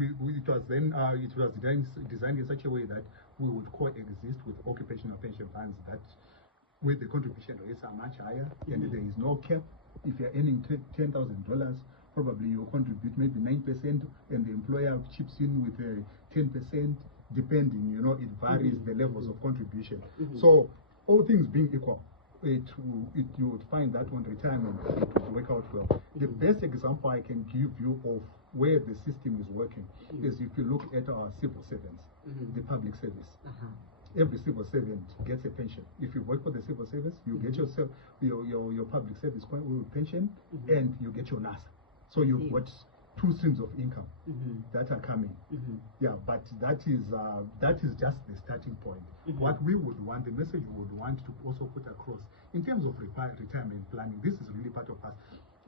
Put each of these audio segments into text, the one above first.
it was designed in such a way that we would coexist with occupational pension funds that where the contribution rates are much higher and there is no cap. If you're earning $10,000, probably you contribute maybe 9% and the employer chips in with 10%, depending, it varies the levels of contribution. So all things being equal, you would find that on retirement it would work out well. The best example I can give you of where the system is working is if you look at our civil servants, the public service. Every civil servant gets a pension. If you work for the civil service, you get yourself your public service pension and you get your NASA. So you've got two streams of income that are coming. Yeah, but that is just the starting point. What we would want, the message we would want to also put across in terms of retirement planning, this is really part of us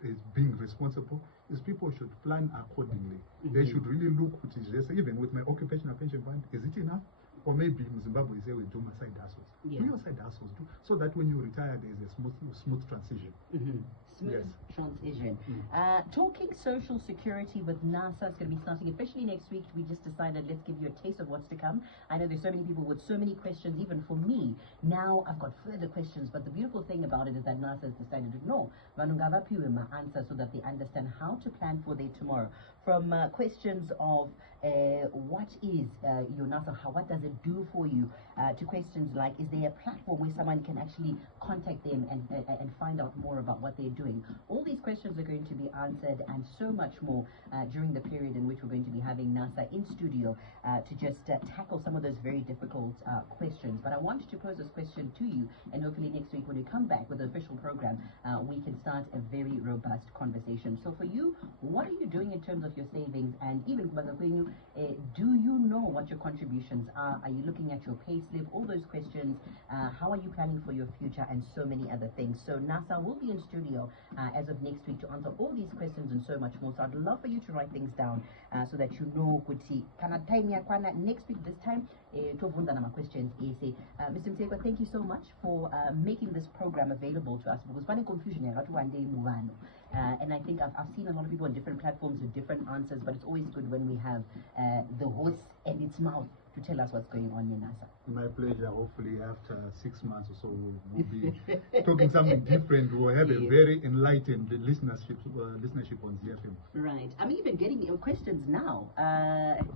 is being responsible, is people should plan accordingly. They should really look at it, even with my occupational pension fund, is it enough? Or maybe in Zimbabwe say we do my side hustles. Do your side hustles too, so that when you retire there is a smooth transition. Smooth transition. Talking social security with NASA is going to be starting officially next week. We just decided let's give you a taste of what's to come. I know there's so many people with so many questions, even for me. Now I've got further questions, but the beautiful thing about it is that NASA has decided to know my answer so that they understand how to plan for their tomorrow. From questions of what is your NASA, what does it do for you, to questions like, is there a platform where someone can actually contact them and find out more about what they're doing? All these questions are going to be answered and so much more during the period in which we're going to be having NASA in studio to just tackle some of those very difficult questions. But I wanted to pose this question to you, and hopefully next week when we come back with the official program, we can start a very robust conversation. So for you, what are you doing in terms of your savings? And even do you know what your contributions are? Are you looking at your pay slip? All those questions. How are you planning for your future? And so many other things. So NASA will be in studio as of next week to answer all these questions and so much more. So I'd love for you to write things down so that you know next week this time to questions. Mr. Mutseyekwa, thank you so much for making this program available to us, because funny confusion and I think I've seen a lot of people on different platforms with different answers, but it's always good when we have the horse and its mouth to tell us what's going on in NASA. My pleasure. Hopefully after 6 months or so we'll be talking something different. We'll have a very enlightened listenership on ZFM. Right. I'm even getting your questions now.